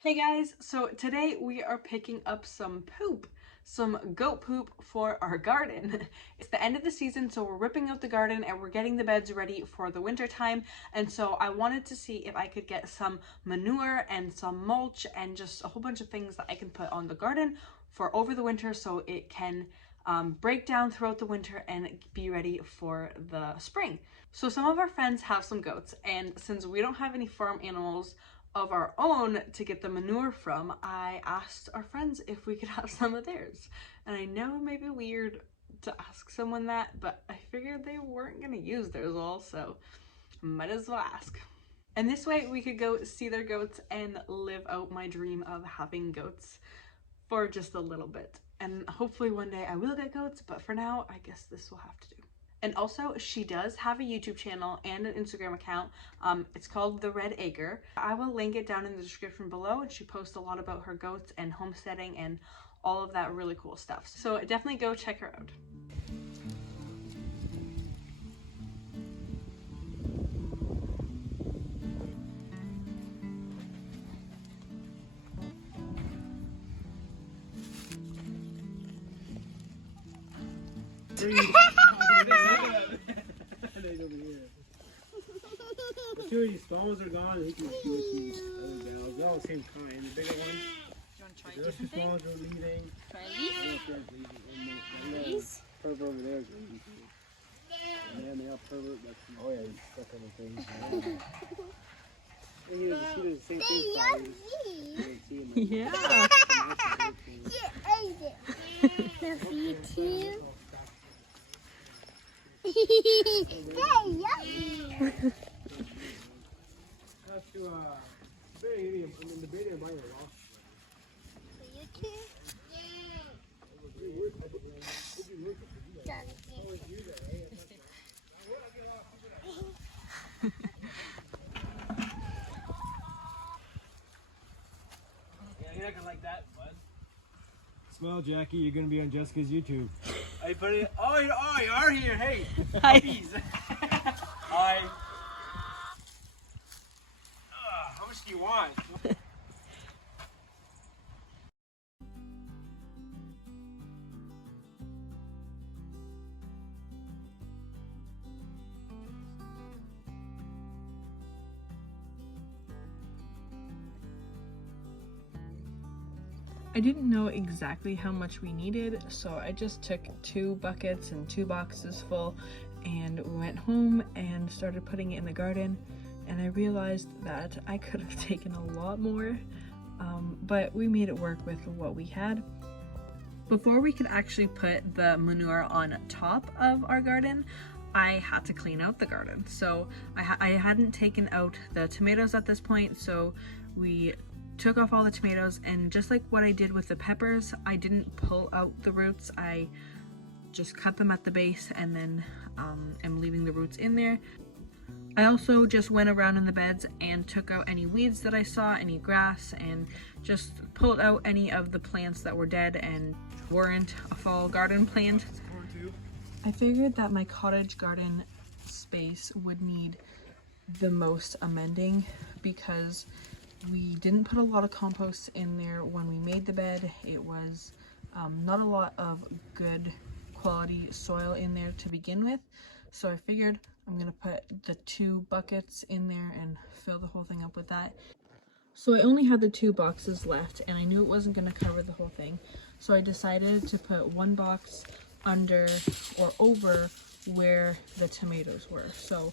Hey guys, so today we are picking up some goat poop for our garden. It's the end of the season, so we're ripping out the garden and we're getting the beds ready for the winter time. And so I wanted to see if I could get some manure and some mulch and just a whole bunch of things that I can put on the garden for over the winter so it can break down throughout the winter and be ready for the spring. So some of our friends have some goats, and since we don't have any farm animals of our own to get the manure from, I asked our friends if we could have some of theirs. And I know it may be weird to ask someone that, but I figured they weren't gonna use theirs all, so might as well ask. And this way we could go see their goats and live out my dream of having goats for just a little bit. And hopefully one day I will get goats, but for now, I guess this will have to do. And also, she does have a YouTube channel and an Instagram account. It's called the Red Acre. I will link it down in the description below, and she posts a lot about her goats and homesteading and all of that really cool stuff. So definitely go check her out. The two of these small ones are gone, and he can see what these other gals. They're all the same kind. The bigger ones. Do you want to try The two small ones are leaving. Try these? These? Pervert over there is leaving too. And then they all pervert. Oh yeah, he's stuck on the thing. He does the same thing. Yeah. The feet too. Have to, the baby and mine are lost. Yeah, you're not gonna like that, bud. Smile, Jackie, you're gonna be on Jessica's YouTube. I put it. Oh, you are here. Hey, puppies. Hi. How much do you want? I didn't know exactly how much we needed, so I just took 2 buckets and 2 boxes full, and we went home and started putting it in the garden. And I realized that I could have taken a lot more, but we made it work with what we had. Before we could actually put the manure on top of our garden, I had to clean out the garden. So I hadn't taken out the tomatoes at this point, so we took off all the tomatoes, and just like what I did with the peppers, I didn't pull out the roots. I just cut them at the base and then am leaving the roots in there. I also just went around in the beds and took out any weeds that I saw, any grass, and just pulled out any of the plants that were dead and weren't a fall garden plant. I figured that my cottage garden space would need the most amending because we didn't put a lot of compost in there when we made the bed. It was not a lot of good quality soil in there to begin with. So I figured I'm gonna put the 2 buckets in there and fill the whole thing up with that. So I only had the 2 boxes left, and I knew it wasn't gonna cover the whole thing. So I decided to put 1 box under or over where the tomatoes were. So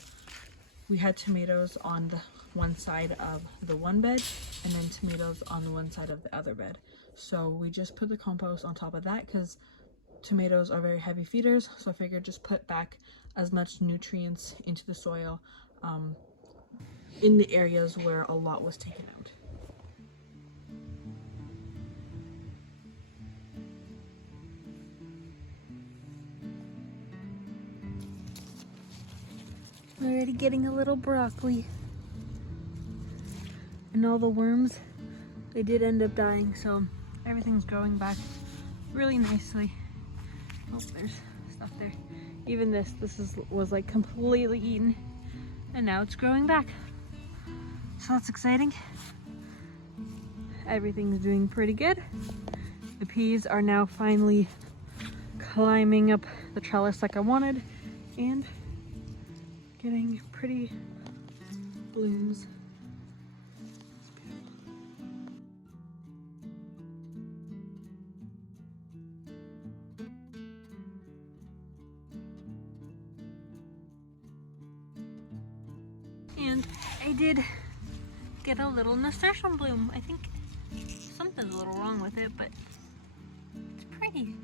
we had tomatoes on the one side of the one bed and then tomatoes on the one side of the other bed. So we just put the compost on top of that because tomatoes are very heavy feeders. So I figured just put back as much nutrients into the soil in the areas where a lot was taken out. We're already getting a little broccoli. And all the worms, they did end up dying, so everything's growing back really nicely. Oh, there's stuff there. Even this was like completely eaten, and now it's growing back. So that's exciting. everything's doing pretty good. The peas are now finally climbing up the trellis like I wanted and getting pretty blooms. And I did get a little nasturtium bloom. I think something's a little wrong with it, but it's pretty.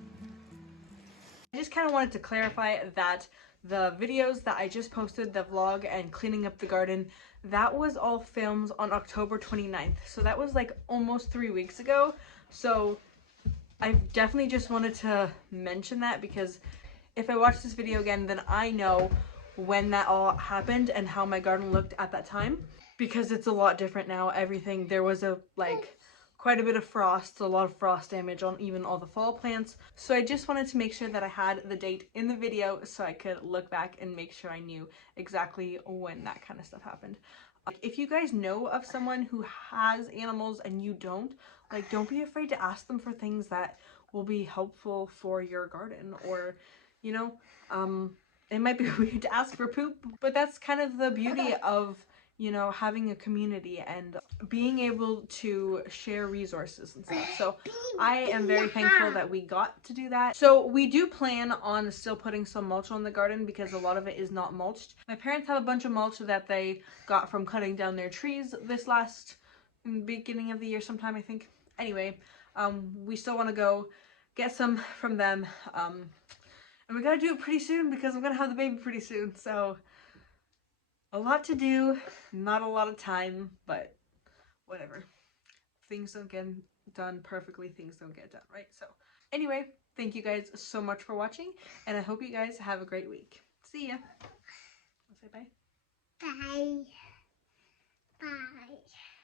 I just kind of wanted to clarify that the videos that I just posted, the vlog and cleaning up the garden, that was all filmed on October 29th. So that was like almost 3 weeks ago. So I definitely just wanted to mention that, because if I watch this video again, then I know when that all happened and how my garden looked at that time, because it's a lot different now. Everything, there was quite a bit of frost, a lot of frost damage on even all the fall plants. So I just wanted to make sure that I had the date in the video so I could look back and make sure I knew exactly when that kind of stuff happened. If you guys know of someone who has animals and you don't, like, don't be afraid to ask them for things that will be helpful for your garden. Or, you know, it might be weird to ask for poop, but that's kind of the beauty of, you know, having a community and being able to share resources and stuff. So I am very thankful that we got to do that. So we do plan on still putting some mulch on the garden because a lot of it is not mulched. My parents have a bunch of mulch that they got from cutting down their trees this last beginning of the year sometime, I think. Anyway, we still want to go get some from them. And we gotta do it pretty soon because I'm gonna have the baby pretty soon. So a lot to do, not a lot of time, but whatever. Things don't get done perfectly, things don't get done, right? So anyway, thank you guys so much for watching, and I hope you guys have a great week. See ya. Say bye. Bye. Bye.